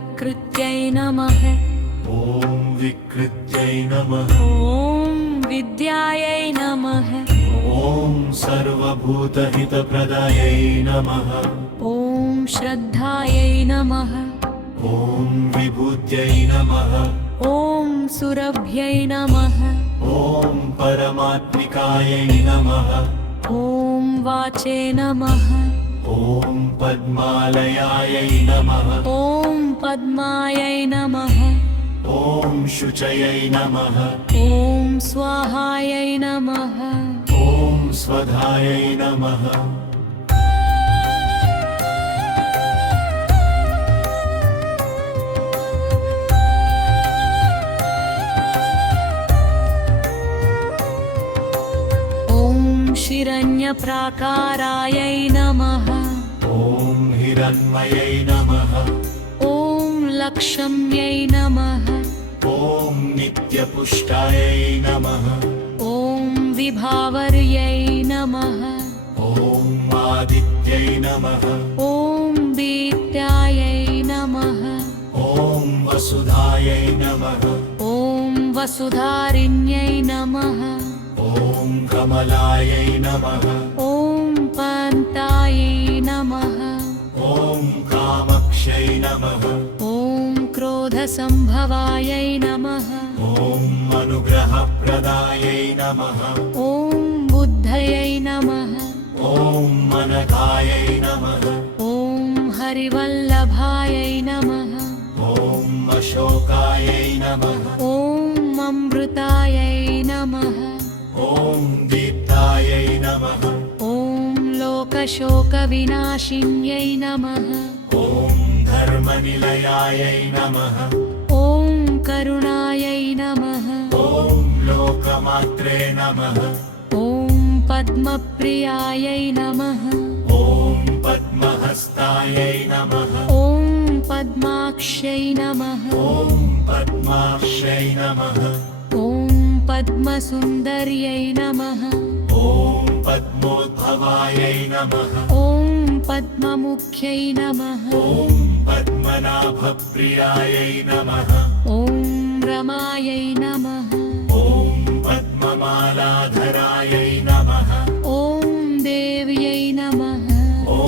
विकृत्यै नमः। ॐ विकृत्यै नमः। ॐ विद्यायै नमः। ॐ सर्वभूतहितप्रदायै नमः। ॐ श्रद्धायै नमः। ॐ विभूत्यै नमः। ॐ सुरभ्यै नमः। ॐ परमात्मिकायै नमः। ॐ वाचे नमः। ॐ पद्मालयायै नमः। ॐ पद्मायै नमः। ॐ शुचयै नमः। ॐ स्वाहायै नमः। ॐ स्वधायै नमः। हिरण्यप्राकारायै नमः। ॐ हिरण्मयै नमः। ॐ लक्ष्म्यै नमः। ॐ नित्यपुष्टायै नमः। ॐ विभावर्यै नमः। ॐ आदित्यै नमः। ॐ दीप्त्यायै नमः। ॐ वसुधायै नमः। ॐ वसुधारिण्यै नमः। ॐ कमलायै नमः। ॐ कान्तायै नमः। ॐ कामक्ष्यै नमः। ॐ क्रोधसम्भवायै नमः। ॐ अनुग्रहप्रदायै नमः। ॐ बुद्धयै नमः। ॐ मनकायै नमः। ॐ हरिवल्लभायै नमः। ॐ अशोकायै नमः। ॐ अमृतायै नमः। ॐ दीप्तायै नमः। ॐ लोकशोकविनाशिन्यै नमः। ॐ धर्मनिलयायै नमः। ॐ करुणायै नमः। ॐ लोकमात्रे नमः। ॐ पद्मप्रियायै नमः। ॐ पद्महस्तायै नमः। ॐ पद्माक्ष्यै नमः। ॐ पद्माक्ष्यै नमः। ॐ पद्मसुन्दर्यै नमः। ॐ पद्मोद्भवायै नमः। ॐ पद्ममुख्यै नमः। ॐ पद्मनाभप्रियायै नमः। ॐ रमायै नमः। ॐ पद्ममालाधरायै नमः। ॐ देव्यै नमः। ॐ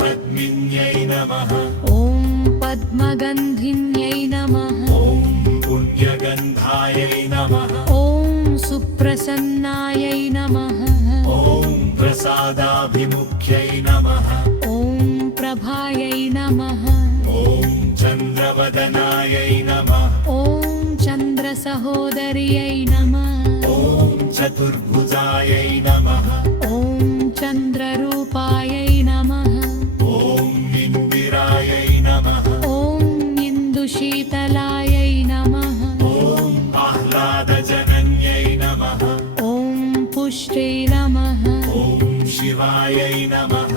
पद्मिन्यै नमः। ॐ पद्मगन्धिन्यै नमः। ॐ पुण्यगन्धायै नमः। ॐ सुप्रसन्नायै नमः। ॐ प्रसादाभिमुख्यै नमः। ॐ प्रभायै नमः। ॐ चन्द्रवदनायै नमः। ॐ चन्द्रसहोदर्यै नमः। ॐ चतुर्भुजायै नमः। ॐ चन्द्ररूपायै नमः। ॐ इन्दिरायै नमः। ॐ इन्दुशीतलायै नमः। ॐ आह्लादजनन्यै नमः। ॐ पुष्ट्यै नमः। ॐ शिवायै नमः।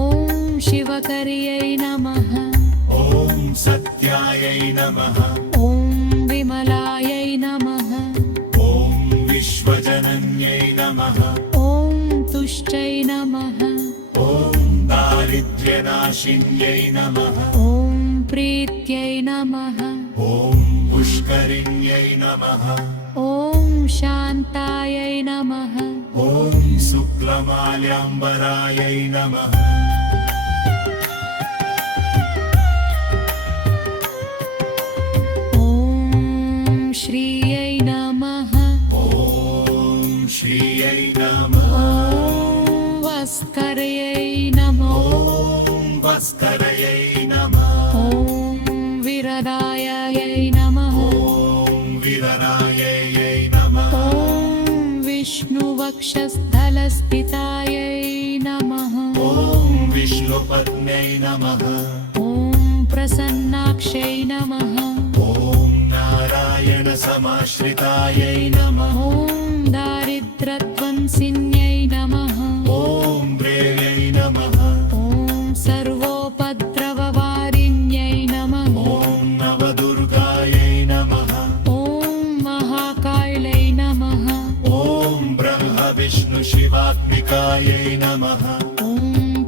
ॐ शिवकर्यै नमः। ॐ सत्यायै नमः। ॐ विमलायै नमः। ॐ विश्वजनन्यै नमः। ॐ तुष्ट्यै नमः। ॐ दारिद्र्यनाशिन्यै नमः। ॐ प्रीत्यै नमः। ॐ पुष्करिण्यै नमः। ॐ शान्तायै नमः। ॐ शुक्लमाल्याम्बरायै नमः। ॐ श्रियै नमः। ॐ श्रियै नमः। ॐ वस्कर्यै नमः। ॐ वस्करयै नमः। ॐ विरदायै नमः। ॐ विररायै नमः। ॐ विष्णुवक्षस्थलस्थितायै नमः। ॐ विष्णुपत्न्यै नमः। ॐ प्रसन्नाक्ष्यै नमः। ॐ नारायणसमाश्रितायै नमः। ॐ दारिद्र्यध्वंसिन्यै नमः। ॐ प्रेयै नमः। ॐ सर्वोपद्रववारिण्यै नमः। ॐ नवदुर्गायै नमः। ॐ महाकाल्यै नमः। ॐ ब्रह्मविष्णुशिवात्मिकायै नमः। ॐ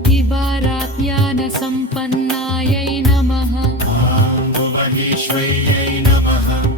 पिबाराज्ञानसम्पन्नायै नमः। विश्वैयै नमः